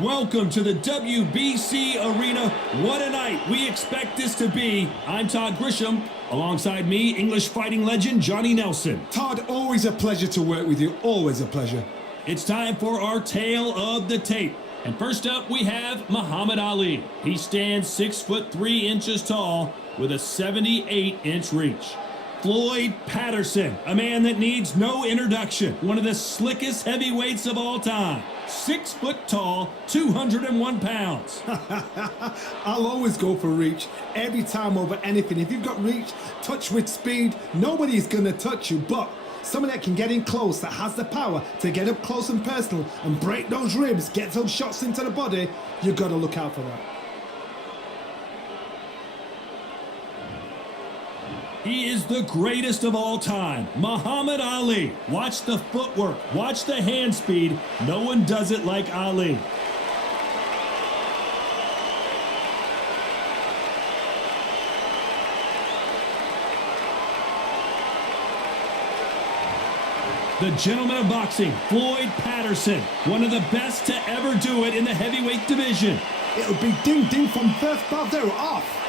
Welcome to the WBC Arena. What a night we expect this to be. I'm Todd Grisham. Alongside me, English fighting legend Johnny Nelson. Todd, always a pleasure to work with you. Always a pleasure. It's time for our tale of the tape. And first up, we have Muhammad Ali. He stands 6'3" tall with a 78-inch reach. Floyd Patterson, a man that needs no introduction. One of the slickest heavyweights of all time. 6 foot tall, 201 pounds. I'll always go for reach. Every time over anything. If you've got reach, touch with speed, nobody's going to touch you. But someone that can get in close, that has the power to get up close and personal and break those ribs, get those shots into the body, you've got to look out for that. He is the greatest of all time, Muhammad Ali. Watch the footwork, watch the hand speed. No one does it like Ali. The gentleman of boxing, Floyd Patterson, one of the best to ever do it in the heavyweight division. It'll be ding-ding from first bell, they're off.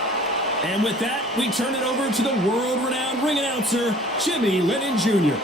And with that, we turn it over to the world-renowned ring announcer, Jimmy Lennon Jr.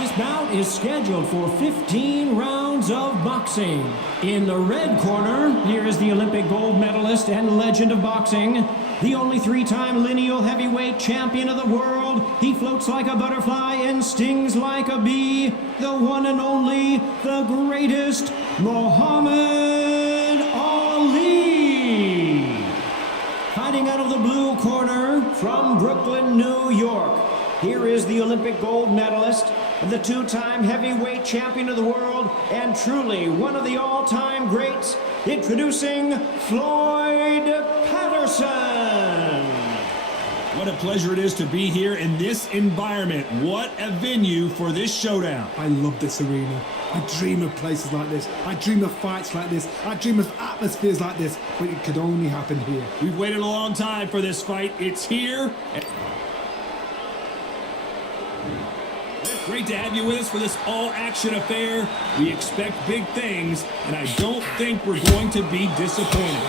This bout is scheduled for 15 rounds of boxing. In the red corner, here is the Olympic gold medalist and legend of boxing, the only 3-time lineal heavyweight champion of the world. He floats like a butterfly and stings like a bee. The one and only, the greatest, Muhammad Ali. Fighting out of the blue corner from Brooklyn, New York. Here is the Olympic gold medalist, the 2-time heavyweight champion of the world, and truly one of the all-time greats, introducing Floyd Patterson. What a pleasure it is to be here in this environment. What a venue for this showdown. I love this arena. I dream of places like this. I dream of fights like this. I dream of atmospheres like this, but it could only happen here. We've waited a long time for this fight. It's here. Great to have you with us for this all-action affair. We expect big things, and I don't think we're going to be disappointed.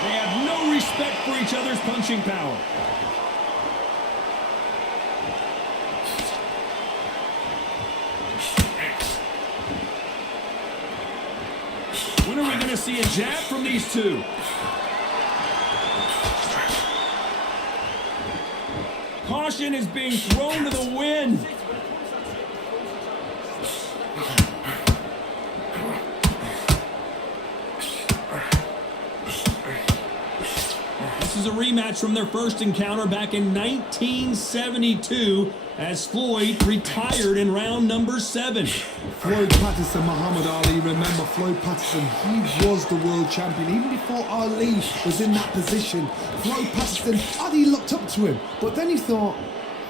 They have no respect for each other's punching power. When are we going to see a jab from these two? Caution is being thrown to the wind. This is a rematch from their first encounter back in 1972 as Floyd retired in round number 7. Floyd Patterson, Muhammad Ali. Remember Floyd Patterson, he was the world champion even before Ali was in that position. Floyd Patterson, Ali looked up to him, but then he thought,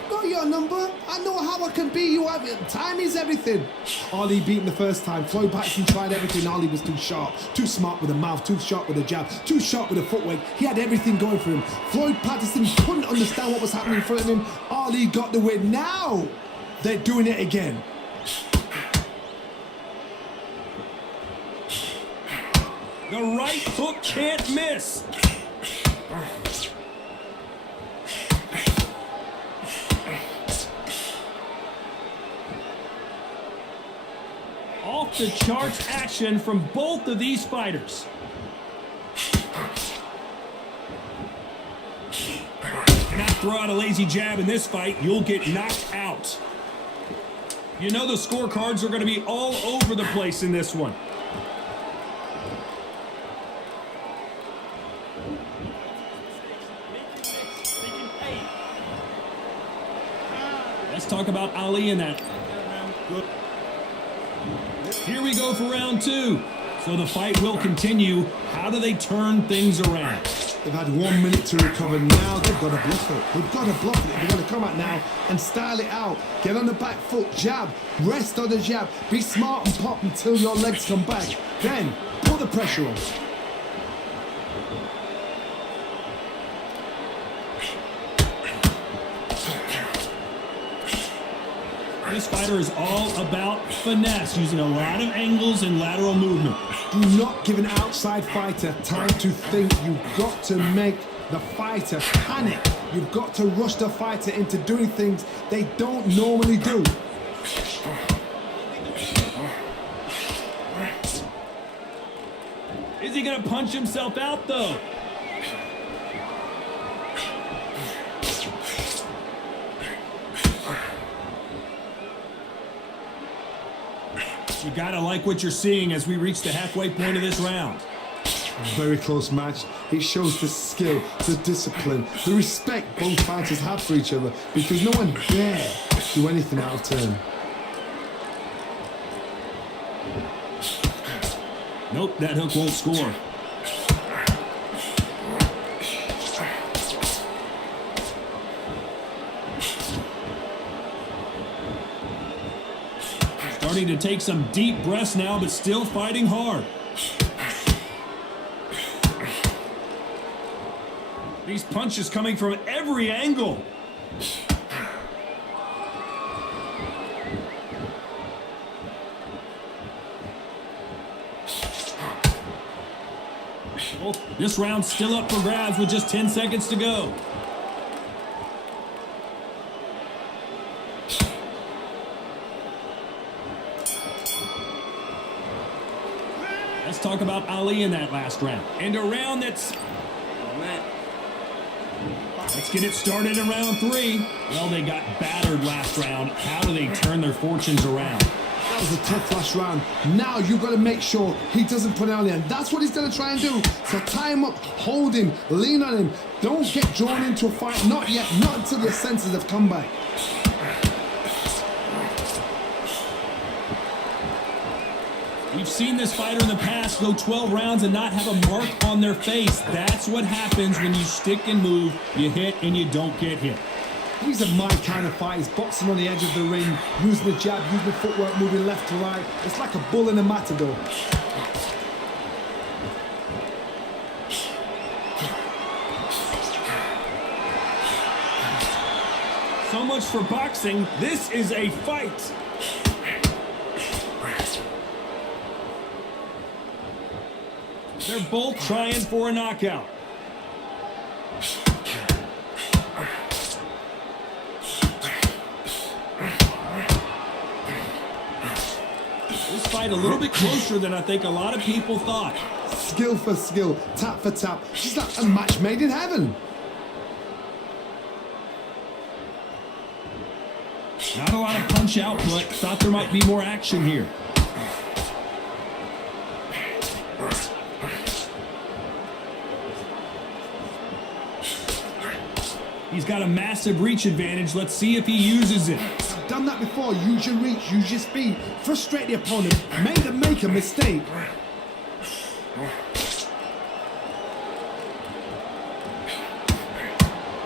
got your number, I know how I can beat you, time is everything. Ali beat him the first time. Floyd Patterson tried everything. Ali was too sharp, too smart with the mouth, too sharp with the jab, too sharp with the footwork. He had everything going for him. Floyd Patterson couldn't understand what was happening in front of him. Ali got the win. Now they're doing it again. The right hook can't miss. Off the charts action from both of these fighters. Cannot throw out a lazy jab in this fight. You'll get knocked out. You know the scorecards are going to be all over the place in this one. Let's talk about Ali and that. Here we go for round 2. So the fight will continue. How do they turn things around? They've had 1 minute to recover. Now they've got to bluff it. They've got to bluff it. They've got to come out now and style it out. Get on the back foot, jab, rest on the jab. Be smart and pop until your legs come back. Then put the pressure on. This fighter is all about finesse, using a lot of angles and lateral movement. Do not give an outside fighter time to think. You've got to make the fighter panic. You've got to rush the fighter into doing things they don't normally do. Is he going to punch himself out, though? You gotta like what you're seeing as we reach the halfway point of this round. Very close match. It shows the skill, the discipline, the respect both fighters have for each other, because no one dare do anything out of turn. Nope, that hook won't score. Starting to take some deep breaths now, but still fighting hard. These punches coming from every angle. Oh, this round's still up for grabs with just 10 seconds to go. Let's talk about Ali in that last round. And a round that's... Let's get it started in round 3. Well, they got battered last round. How do they turn their fortunes around? That was a tough last round. Now you've got to make sure he doesn't put it on the end. That's what he's going to try and do. So tie him up, hold him, lean on him. Don't get drawn into a fight. Not yet. Not until your senses have come back. We've seen this fighter in the past go 12 rounds and not have a mark on their face. That's what happens when you stick and move, you hit and you don't get hit. These are my kind of fights. Boxing on the edge of the ring, using the jab, using the footwork, moving left to right. It's like a bull in a matador. So much for boxing. This is a fight. They're both trying for a knockout. This fight a little bit closer than I think a lot of people thought. Skill for skill, tap for tap. Just like a match made in heaven. Not a lot of punch output. Thought there might be more action here. He's got a massive reach advantage. Let's see if he uses it. Done that before. Use your reach, use your speed. Frustrate the opponent. Make them make a mistake.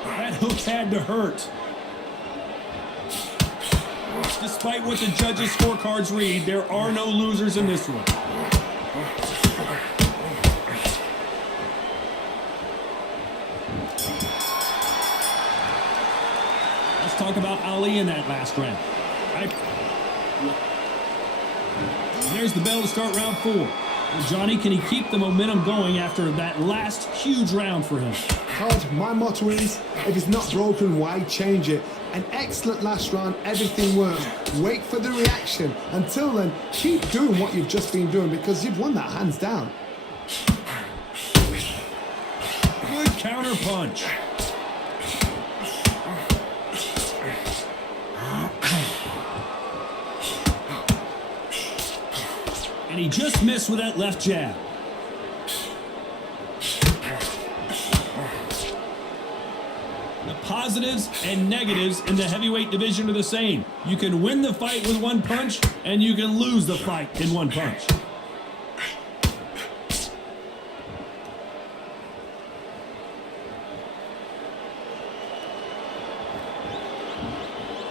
That hook had to hurt. Despite what the judges' scorecards read, there are no losers in this one. Let's talk about Ali in that last round. And there's the bell to start round 4. Well, Johnny, can he keep the momentum going after that last huge round for him? Todd, my motto is, if it's not broken, why change it? An excellent last round, everything works. Wait for the reaction. Until then, keep doing what you've just been doing, because you've won that hands down. Good counter punch. And he just missed with that left jab. The positives and negatives in the heavyweight division are the same. You can win the fight with one punch, and you can lose the fight in one punch.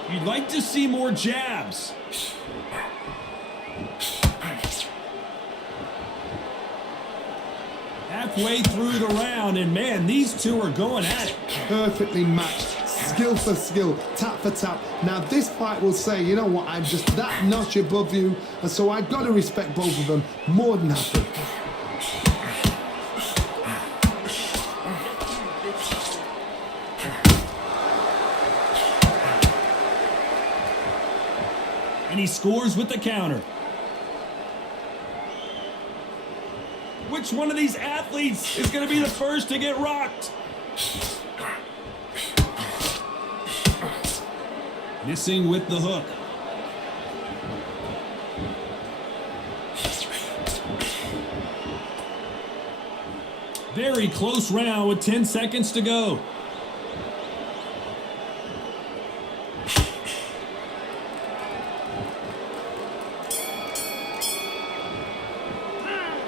You'd like to see more jabs. Halfway through the round, and man, these two are going at it. Perfectly matched. skill for skill, tap for tap. Now this fight will say, you know what, I'm just that notch above you, and so I've got to respect both of them more than happy. And he scores with the counter. Which one of these athletes is going to be the first to get rocked? Missing with the hook. Very close round with 10 seconds to go.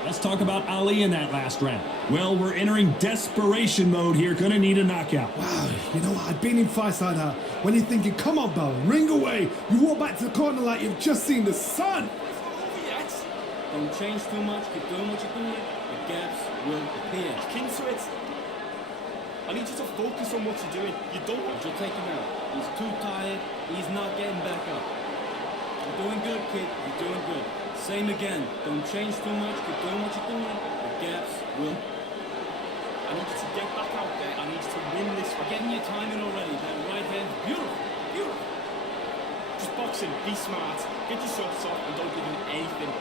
Let's talk about Ali in that last round. Well, we're entering desperation mode here. Gonna need a knockout. Wow, you know what? I've been in fights like that. When you're thinking, come on, Bell, ring away. You walk back to the corner like you've just seen the sun. Don't change too much. Keep doing what you're doing. The gaps will appear. Back into it. I need you to focus on what you're doing. You don't want You'll take him out. He's too tired. He's not getting back up. You're doing good, kid. You're doing good. Same again. Don't change too much. Keep doing what you're doing. The gaps will. I need you to get back out there. I need you to win this. You're getting your timing already. That right hand, beautiful. Beautiful. Just boxing. Be smart. Get your shots off and don't give him anything.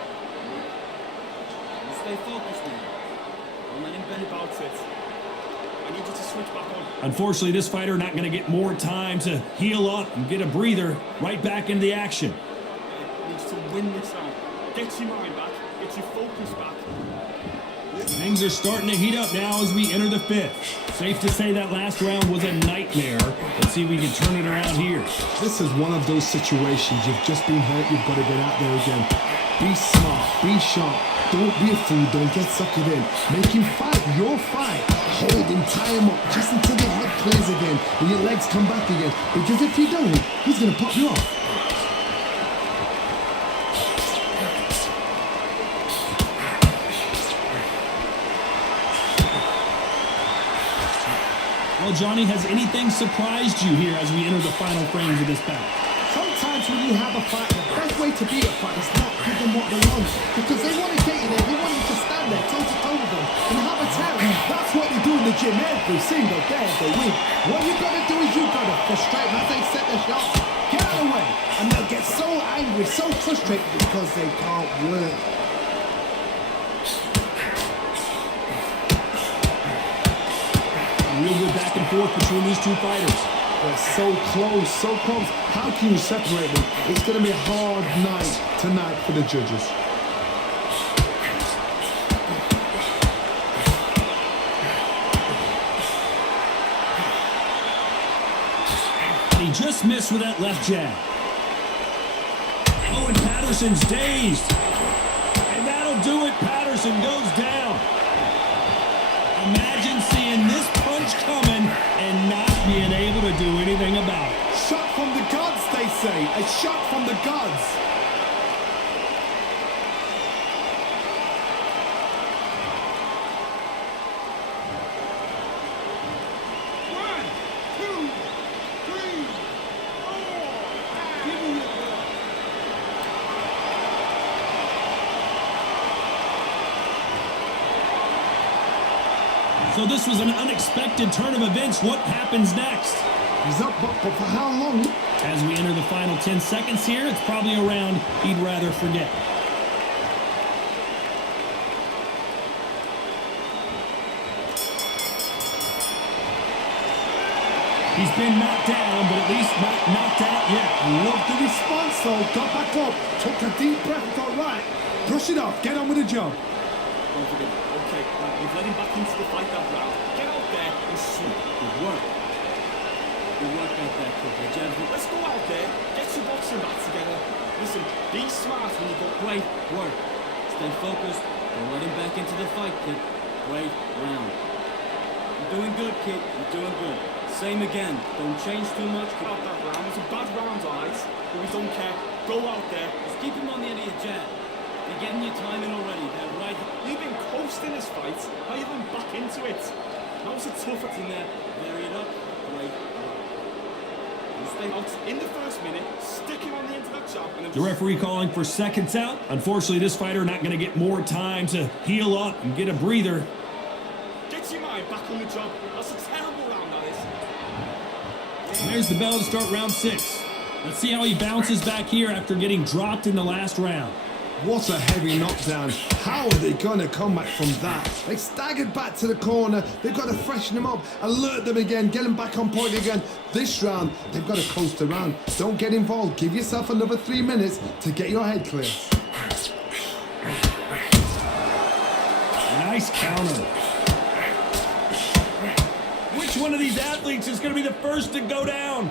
You stay focused now. Don't let him bend About it. I need you to switch back on. Unfortunately, this fighter not going to get more time to heal up and get a breather. Right back into the action. I need you to win this now. Get your mind back. Get your focus back. Things are starting to heat up now as we enter the fifth. Safe to say that last round was a nightmare. Let's see if we can turn it around here. This is one of those situations. You've just been hurt. You've got to get out there again. Be smart. Be sharp. Don't be a fool. Don't get suckered in. Make him fight your fight. Hold him, tie him up just until the head clears again and your legs come back again. Because if you don't, he's going to pop you off. Well, Johnny, has anything surprised you here as we enter the final frames of this bout? Sometimes when you have a fight, the best way to beat a fight is not give them what they want. Because they want to get you there, they want you to stand there toe-to-toe with them and have a tell. That's what they do in the gym every single day of the week. What you got to do is you got to frustrate them as they set their shots. Get out of the way. And they'll get so angry, so frustrated because they can't work. Real good back and forth between these two fighters. They're so close, so close. How can you separate them? It's going to be a hard night tonight for the judges. He just missed with that left jab. Oh, and Patterson's dazed. And that'll do it. Patterson goes down. Imagine seeing this punch coming and not being able to do anything about it. Shot from the gods, they say. A shot from the gods. One, two, three, four. Give me it. So this was an unexpected turn of events. What happens next? He's up, but for how long? As we enter the final 10 seconds here, it's probably a round he'd rather forget. He's been knocked down, but at least not knocked out yet. Love the response, though. Got back up, took a deep breath, got right. Brush it off, get on with the job. Don't forget. Okay, you've let him back into the fight that round. Get out there and shoot. Good work. Good work out there, kid. Gentlemen, Let's go out there. Get your boxing back together. Listen, be smart when you go. great work. Stay focused. Don't let him back into the fight, kid. Great round. You're doing good, kid. You're doing good. Same again. Don't change too much. Get out that round. It's a bad round, alright? But we don't care. Go out there. Just keep him on the end of your jab. You're getting your timing already. They're right. You've been coasting this fight. Now you've been back into it. Now's a tough In there. Vary it up. Great work. You stay out in the first minute, stick him on the end of that job, and then The referee calling for seconds out. Unfortunately, this fighter not going to get more time to heal up and get a breather. get your mind back on the job. That's a terrible round, that is. And there's the bell to start round 6. Let's see how he bounces back here after getting dropped in the last round. What a heavy knockdown. How are they going to come back from that? They staggered back to the corner. They've got to freshen them up, alert them again, get them back on point again. This round, they've got to coast around. Don't get involved. Give yourself another 3 minutes to get your head clear. Nice counter. Which one of these athletes is going to be the first to go down?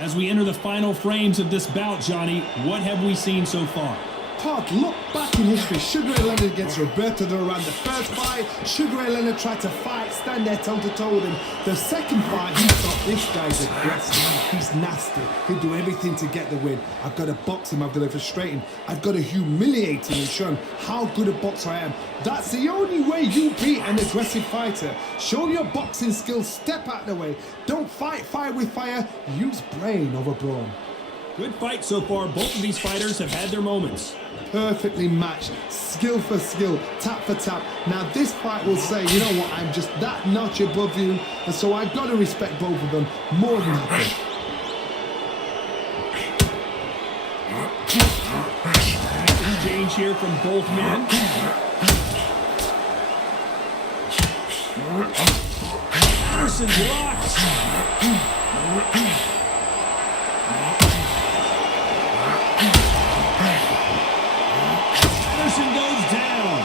As we enter the final frames of this bout, Johnny, what have we seen so far? Todd, look back in history. Sugar Ray Leonard against Roberto Duran. The first fight, Sugar Ray Leonard tried to fight, stand there toe-to-toe with him. The second fight, he thought, this guy's aggressive. He's nasty. He'll do everything to get the win. I've got to box him. I've got to frustrate him. I've got to humiliate him and show him how good a boxer I am. That's the only way you beat an aggressive fighter. Show your boxing skills. Step out of the way. Don't fight fire with fire. Use brain over brawn. Good fight so far. Both of these fighters have had their moments. Perfectly matched, skill for skill, tap for tap. Now this fight will say, you know what, I'm just that notch above you, and so I've got to respect both of them more than nothing. Exchange here from both men. Patterson blocked. Patterson goes down.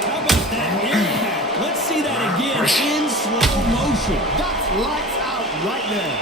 How about that impact? Let's see that again in slow motion. That's lights out right there.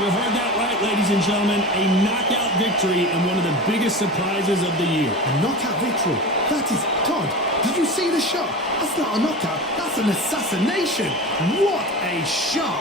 You heard that right, ladies and gentlemen. A knockout victory and one of the biggest surprises of the year. A knockout victory. That is, Todd, did you see the shot? That's not a knockout, that's an assassination. What a shot.